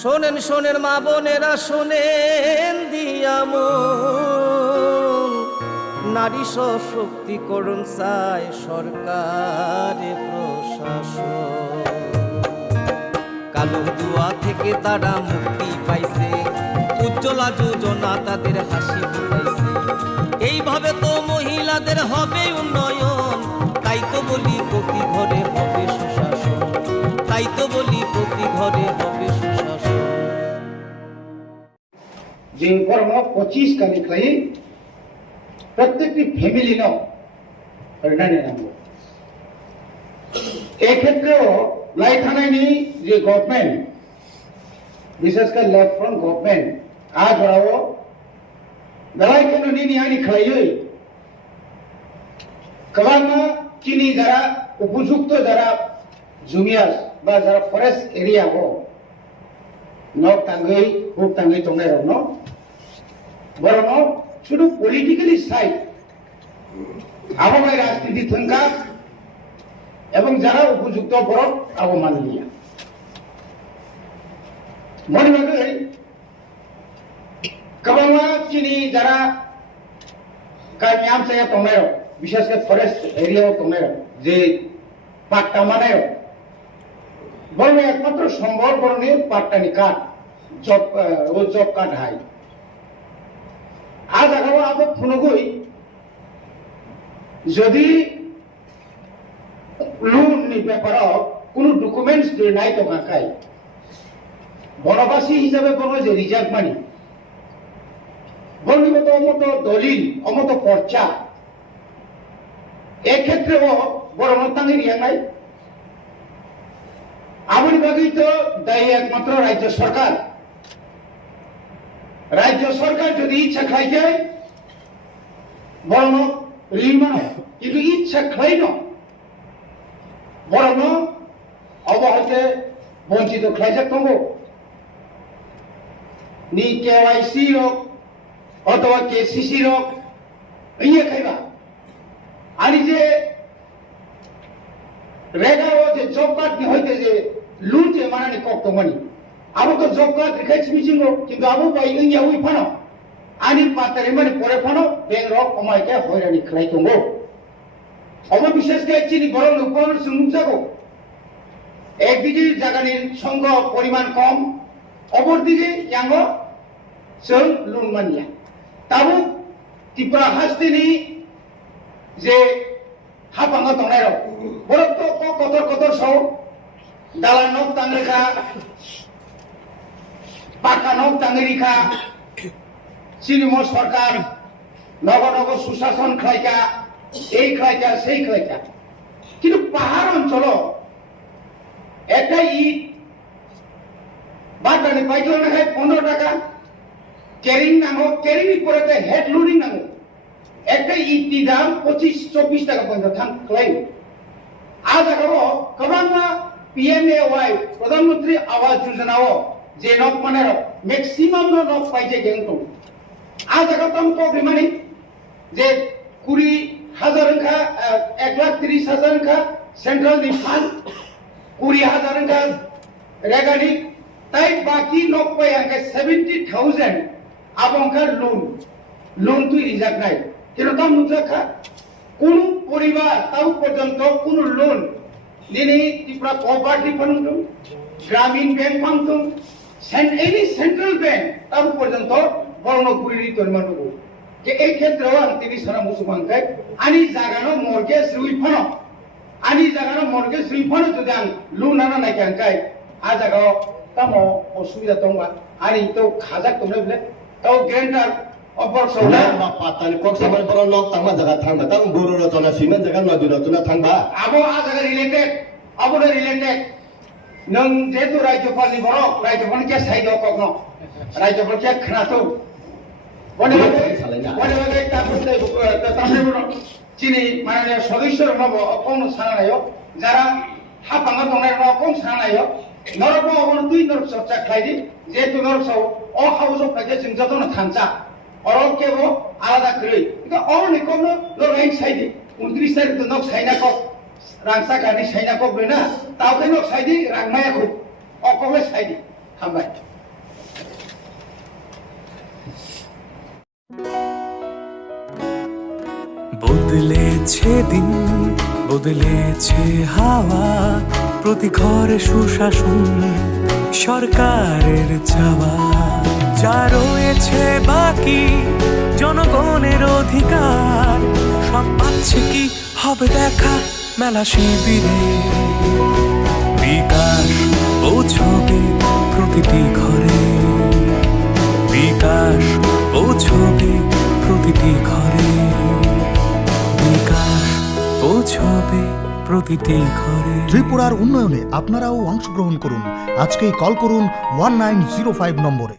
শোনেন শোনেন মা বোনেরা শোনেন দিয়ামো নারী সশক্তিকরণ চায় সরকারে প্রশাসন। কালো দুয়া থেকে তারা মুক্তি পাইছে, উজ্জ্বলা যোজনা তাদের হাসি ফুটাইছে। এইভাবে তো মহিলাদের হবে উন্নয়ন, তাই তো বলি প্রতি ঘরে হবে সুশাসন, তাই তো বলি প্রতি ঘরে হবে সুশাসন। যে কর্ম 25 কালিখাই প্রত্যেকটি ফ্যামিলি হরিণানি নামবো। এক্ষেত্রেও লাই থানায়নি যে গভর্নমেন্ট বিশেষ করে লেফট ফ্রন্ট গভর্নমেন্ট আজ ওরাও বেলায় কোনো নিনি আনি খাইই কবানা চিনি যারা উপযুক্ত যারা জুমিয়াস বা যারা ফরেস্ট এরিয়া হো নক টাঙ্গই বুক টাঙ্গই তংনাই রন বরং শুধু পলিটিক্যালি সাইড আবহাওয়ার রাজনীতি থঙ্কা এবং যারা উপযুক্ত বরফ আবমাননীয় মনে ভাবে কবাংলা চিনি যারা কামিয়াম জায়গা তংনাই বিশেষ করে ফরেস্ট এরিয়াও তংনাই যে পাট্টা মানায় বরং একমাত্র সম্ভব বরং পাট্টানি কাঠ জব কাঠ হাই আজ আগাও আবো ফুনগুই যদি লোননি ব্যাপারও কোনো ডকুমেন্টস নাই তো কাকাই বনবাসী হিসাবে বলবো যে রিজার্ভ মানি বর্ণিগত অমত দলিল অমত পর্চা এক্ষেত্রেও বড় মতাঙ্গের ইয়ে নাই। আমার বাকি তো দায়ী একমাত্র রাজ্য সরকার। রাজ্য সরকার যদি ইচ্ছা খাই যায় বরং ঋণ মানো কিন্তু ইচ্ছা খাই ন বরং অবহতে বঞ্চিত খাই যাক তঙ্গ নি কেওয়াইসি রোগ অথবা কেসিসি রোগ ইয়ে খাইবা আনি যে রেগাও যে জব কার্ড নি হইতে যে লুন যে মানানি কক মানি আবো তো জব কার্ড রেখাইছি মিছিং কিন্তু আবো বাই ইয়া উই ফানো আনি পাতারে মানে পরে ফানো বেং রক কমাইকে হয়রানি খাই তঙ্গো অব বিশেষ করে চিনি বড় উপর সুমুক যাবো একদিকে জায়গানির সংখ্য পরিমাণ কম অপরদিকে ইয়াঙ্গ সব লুন মানিয়া তাবো ত্রিপুরা হাসতিনি যে হাপাঙ্গ তংনাই বরফ তো কতর কতর সব দালা নক তাংরেখা পাকা নক তাংরিখা চিনিম সরকার নগর নগর সুশাসন খাইকা এই খাইকা সেই খাইকা কিন্তু পাহাড় অঞ্চল একটা ইট বাটানি পাইছিল না খাই 15 টাকা ক্যারিং নামো ক্যারিং পরে হেড লোডিং নামো একটা ইটি দাম 25-24 টাকা পর্যন্ত থাকলেন আজ আগাবো কবাংলা পিএমএওয়াই প্রধানমন্ত্রী আবাস যোজনাও যে নক মানে ম্যাক্সিমাম নক পাইছে কিন্তু আজ আগাতাম প্রবলেম মানে যে 20,000 কা 1,30,000 কা সেন্ট্রাল দি ফান্ড 20,000 কা রেগানি তাই বাকি নক পাই আগে 70,000 আবংকার লোন তুই রিজার্ভ নাই কিরকম মুজাখা কোন পরিবার তাও পর্যন্ত কোন লোন দিনে ত্রিপুরা কোঅপারেটিভ ফান্ড গ্রামীণ bank fund any central bank তাও পর্যন্ত বর্ণগুড়ি তৈরি যে এই ক্ষেত্রেও তিনি সারা মুসলমানকে আনি জাগানো মর্গেজ রিফান্ড আনি জাগানো মর্গেজ রিফান্ড যদি আন লোন আনা নাই কানকাই আ জাগাও তামো অসুবিধা দংবা আনি তো খাজাক তোমরা বলে তাও গ্যারান্টার অপর সৌলা বা পাতানি কক সামার পর লক তাংমা জায়গা থাংবা তাং গুরু রচনা সিমেন্ট জায়গা নদী রচনা থাংবা আবো আ জায়গা রিলেটেড আবো রিলেটেড নং যেহেতু রাজ্যপালনি বড় রাজ্যপালনি কে সাইড কক ন রাজ্যপাল কে খানাতো বনে বনে তারপরে চিনি মাননীয় সদস্যর নব কোন সানানায় যারা হাপাঙ্গা দংনাই কোন সানানায় নরক অবন দুই নরক চর্চা খাইদি যেহেতু নরক সব অ হাউস অফ কাজে जों যতন থানচা অরক কেব আলাদা করে কিন্তু অরনি কম লরাই সাইদি 29 তারিখ তো knock Saina cock রাংসা Ghani Saina cock না তাও কে নক সাইদি রাংমায়া খুব অকবে সাইদি হামবাই। বদলেছে দিন, বদলেছে হাওয়া, প্রতি ঘরে সুশাসন সরকারের চাওয়া। যা রয়েছে বাকি জনগণের অধিকার, সব পাচ্ছে কি হবে দেখা মেলা শিবিরে। বিকাশ পৌঁছবে প্রতিটি ঘরে, বিকাশ পৌঁছবে প্রতিটি ঘরে, বিকাশ পৌঁছবে প্রতিটি ঘরে। ত্রিপুরার উন্নয়নে আপনারাও অংশগ্রহণ করুন। আজকেই কল করুন 1905 নম্বরে।